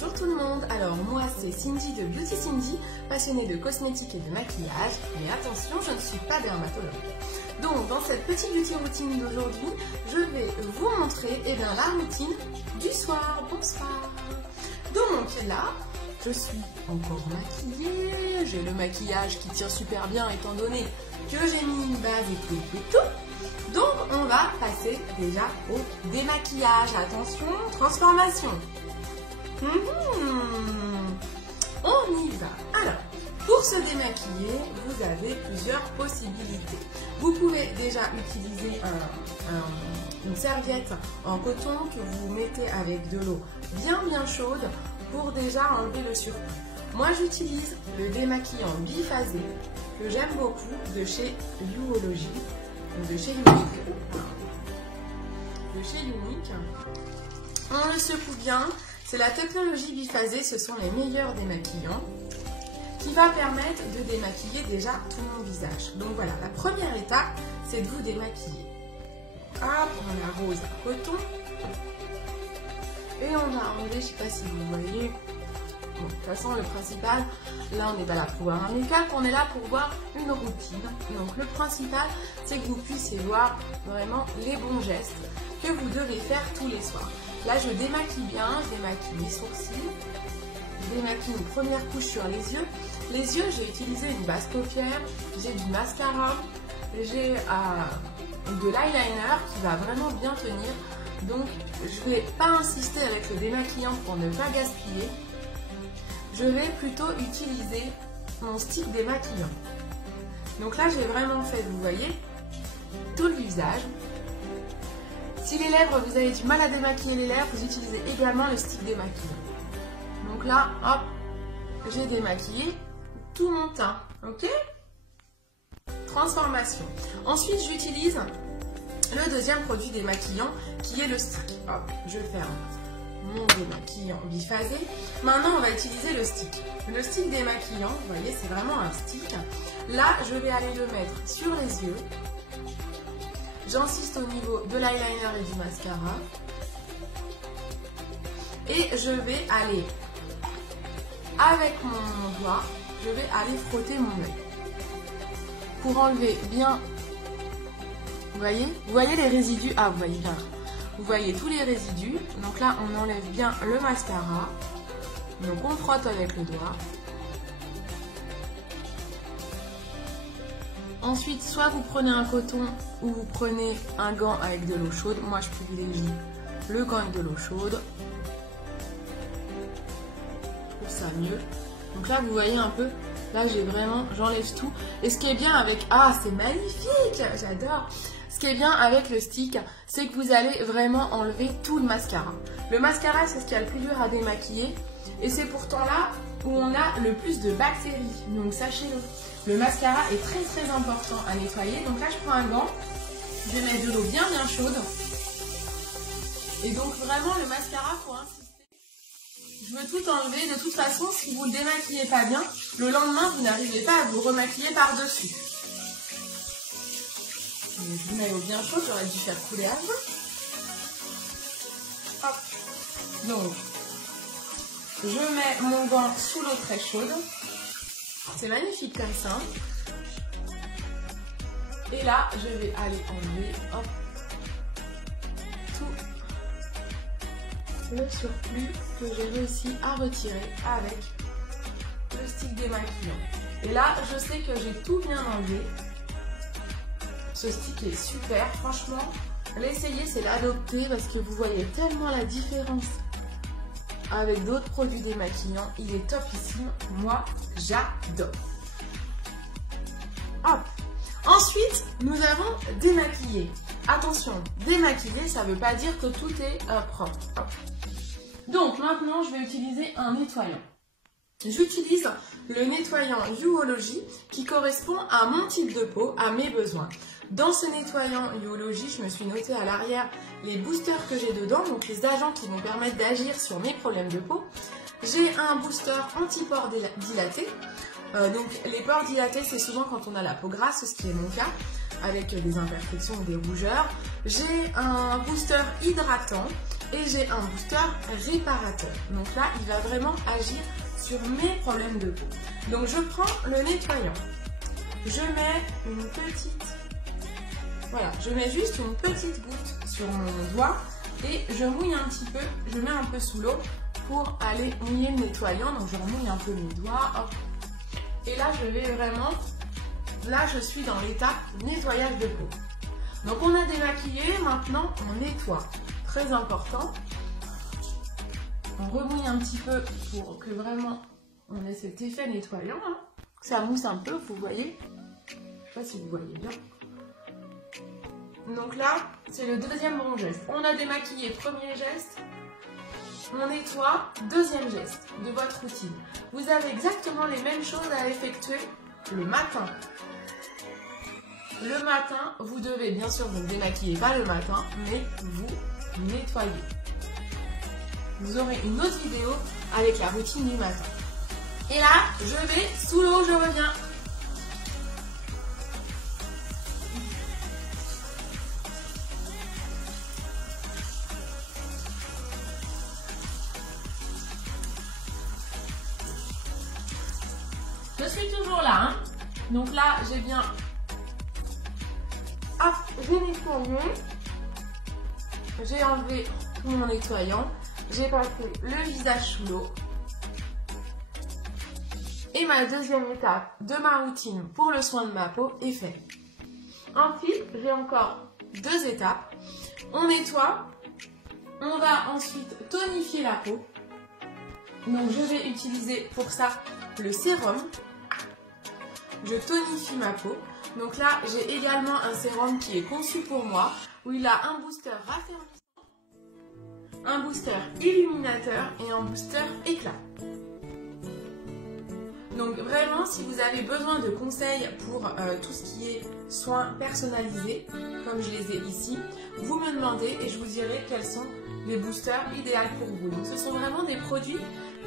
Bonjour tout le monde, alors moi c'est Cindy de Beauty Cindy, passionnée de cosmétiques et de maquillage, mais attention, je ne suis pas dermatologue. Donc dans cette petite beauty routine d'aujourd'hui, je vais vous montrer la routine du soir. Bonsoir. Donc là, je suis encore maquillée, j'ai le maquillage qui tire super bien étant donné que j'ai mis une base et tout. Donc on va passer déjà au démaquillage. Attention, transformation. On y va. Alors, pour se démaquiller, vous avez plusieurs possibilités. Vous pouvez déjà utiliser une serviette en coton que vous mettez avec de l'eau bien chaude pour déjà enlever le surplus. Moi, j'utilise le démaquillant biphasé que j'aime beaucoup de chez Youology, de chez Unique. On le secoue bien. C'est la technologie biphasée, ce sont les meilleurs démaquillants qui va permettre de démaquiller déjà tout mon visage. Donc voilà, la première étape, c'est de vous démaquiller. Hop, on arrose un coton et on va enlever, je ne sais pas si vous voyez. Bon, de toute façon, le principal, là on n'est pas là pour voir un make-up, on est là pour voir une routine. Donc le principal, c'est que vous puissiez voir vraiment les bons gestes que vous devez faire tous les soirs. Là, je démaquille bien, je démaquille les sourcils, je démaquille une première couche sur les yeux. Les yeux, j'ai utilisé une base paupière, j'ai du mascara, j'ai de l'eyeliner qui va vraiment bien tenir. Donc, je ne vais pas insister avec le démaquillant pour ne pas gaspiller. Je vais plutôt utiliser mon stick démaquillant. Donc là, j'ai vraiment fait, vous voyez, tout le visage. Si les lèvres, vous avez du mal à démaquiller les lèvres, vous utilisez également le stick démaquillant. Donc là, hop, j'ai démaquillé tout mon teint, ok? Transformation. Ensuite, j'utilise le deuxième produit démaquillant qui est le stick. Hop, je ferme mon démaquillant biphasé. Maintenant, on va utiliser le stick. Le stick démaquillant, vous voyez, c'est vraiment un stick. Là, je vais aller le mettre sur les yeux. J'insiste au niveau de l'eyeliner et du mascara. Et je vais aller, avec mon doigt, je vais aller frotter mon œil. Pour enlever bien, vous voyez les résidus. Ah, vous voyez bien. Vous voyez tous les résidus. Donc là, on enlève bien le mascara. Donc on frotte avec le doigt. Ensuite, soit vous prenez un coton ou vous prenez un gant avec de l'eau chaude. Moi, je privilégie le gant avec de l'eau chaude. Je trouve ça mieux. Donc là, vous voyez un peu, là, j'enlève tout. Et ce qui est bien avec... Ah, c'est magnifique, j'adore. Ce qui est bien avec le stick, c'est que vous allez vraiment enlever tout le mascara. Le mascara, c'est ce qui est le plus dur à démaquiller. Et c'est pourtant là où on a le plus de bactéries. Donc, sachez-le. Le mascara est très important à nettoyer. Donc là, je prends un gant. Je vais mettre de l'eau bien chaude. Et donc, vraiment, le mascara, il faut insister. Je veux tout enlever. De toute façon, si vous ne le démaquillez pas bien, le lendemain, vous n'arrivez pas à vous remaquiller par-dessus. Je vous mets l'eau bien chaude. J'aurais dû faire couler avant. Hop. Donc, je mets mon gant sous l'eau très chaude. C'est magnifique comme ça. Et là, je vais aller enlever tout le surplus que j'ai réussi à retirer avec le stick démaquillant. Et là, je sais que j'ai tout bien enlevé. Ce stick est super. Franchement, l'essayer, c'est l'adopter parce que vous voyez tellement la différence avec d'autres produits démaquillants. Il est topissime. Moi, j'adore. Hop. Ensuite, nous avons démaquillé. Attention, démaquiller, ça ne veut pas dire que tout est propre. Hop. Donc, maintenant, je vais utiliser un nettoyant. J'utilise le nettoyant Youology qui correspond à mon type de peau, à mes besoins. Dans ce nettoyant Youology, je me suis noté à l'arrière les boosters que j'ai dedans, donc les agents qui vont permettre d'agir sur mes problèmes de peau. J'ai un booster anti-pores dilaté. Donc les pores dilatés, c'est souvent quand on a la peau grasse, ce qui est mon cas, avec des imperfections ou des rougeurs. J'ai un booster hydratant Et j'ai un booster réparateur. Donc là, il va vraiment agir sur mes problèmes de peau. Donc je prends le nettoyant. Je mets une petite... Voilà, je mets juste une petite goutte sur mon doigt et je mouille un petit peu, je mets un peu sous l'eau pour aller mouiller le nettoyant. Donc je remouille un peu mes doigts. Hop. Et là, je vais vraiment... Là, je suis dans l'étape nettoyage de peau. Donc on a démaquillé, maintenant on nettoie. Très important. On remouille un petit peu pour que vraiment on ait cet effet nettoyant. Hein. Ça mousse un peu, vous voyez. Je ne sais pas si vous voyez bien. Donc là, c'est le deuxième bon geste. On a démaquillé, premier geste. On nettoie, deuxième geste de votre routine. Vous avez exactement les mêmes choses à effectuer le matin. Le matin, vous devez, bien sûr, vous ne démaquillez pas le matin, mais vous nettoyez. Vous aurez une autre vidéo avec la routine du matin. Et là, je vais sous l'eau, je reviens. Je suis toujours là. Hein. Donc là, j'ai bien... Hop, j'ai nettoyé. J'ai enlevé tout mon nettoyant. J'ai passé le visage sous l'eau. Et ma deuxième étape de ma routine pour le soin de ma peau est faite. Ensuite, j'ai encore deux étapes. On nettoie. On va ensuite tonifier la peau. Donc je vais utiliser pour ça le sérum. Je tonifie ma peau. Donc là, j'ai également un sérum qui est conçu pour moi, où il a un booster raffermissant, un booster illuminateur et un booster éclat. Donc vraiment, si vous avez besoin de conseils pour tout ce qui est soins personnalisés, comme je les ai ici, vous me demandez et je vous dirai quels sont les boosters idéaux pour vous. Donc ce sont vraiment des produits,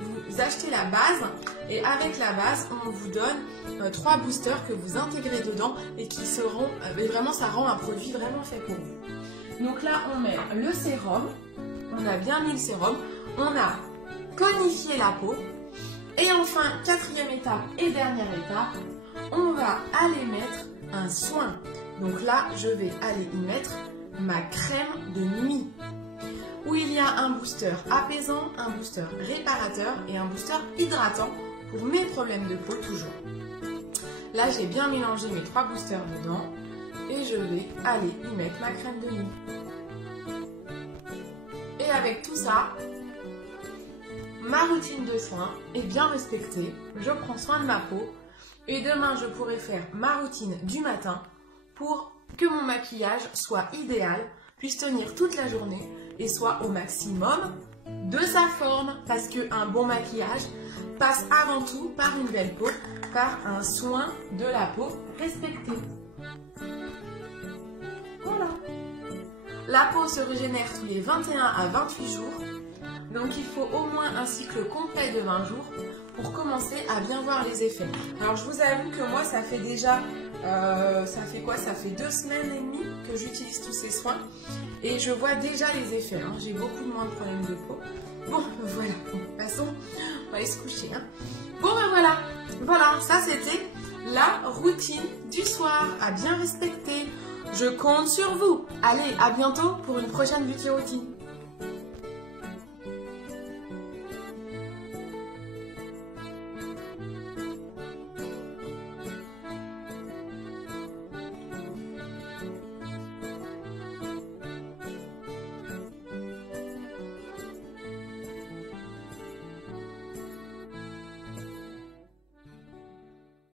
vous achetez la base et avec la base, on vous donne 3 boosters que vous intégrez dedans et qui seront, vraiment ça rend un produit vraiment fait pour vous. Donc là, on met le sérum, on a bien mis le sérum, on a tonifié la peau. Et enfin, quatrième étape et dernière étape, on va aller mettre un soin. Donc là, je vais aller y mettre ma crème de nuit, où il y a un booster apaisant, un booster réparateur et un booster hydratant pour mes problèmes de peau toujours. Là, j'ai bien mélangé mes 3 boosters dedans et je vais aller y mettre ma crème de nuit. Et avec tout ça, ma routine de soins est bien respectée, je prends soin de ma peau et demain je pourrai faire ma routine du matin pour que mon maquillage soit idéal, puisse tenir toute la journée et soit au maximum de sa forme parce qu'un bon maquillage passe avant tout par une belle peau, par un soin de la peau respecté. Voilà. La peau se régénère tous les 21 à 28 jours. Donc il faut au moins un cycle complet de 20 jours pour commencer à bien voir les effets. Alors je vous avoue que moi ça fait déjà, ça fait 2 semaines et demie que j'utilise tous ces soins et je vois déjà les effets. Hein. J'ai beaucoup moins de problèmes de peau. Bon voilà, de toute façon on va aller se coucher. Hein. Bon ben voilà, ça c'était la routine du soir à bien respecter. Je compte sur vous. Allez, à bientôt pour une prochaine beauty routine.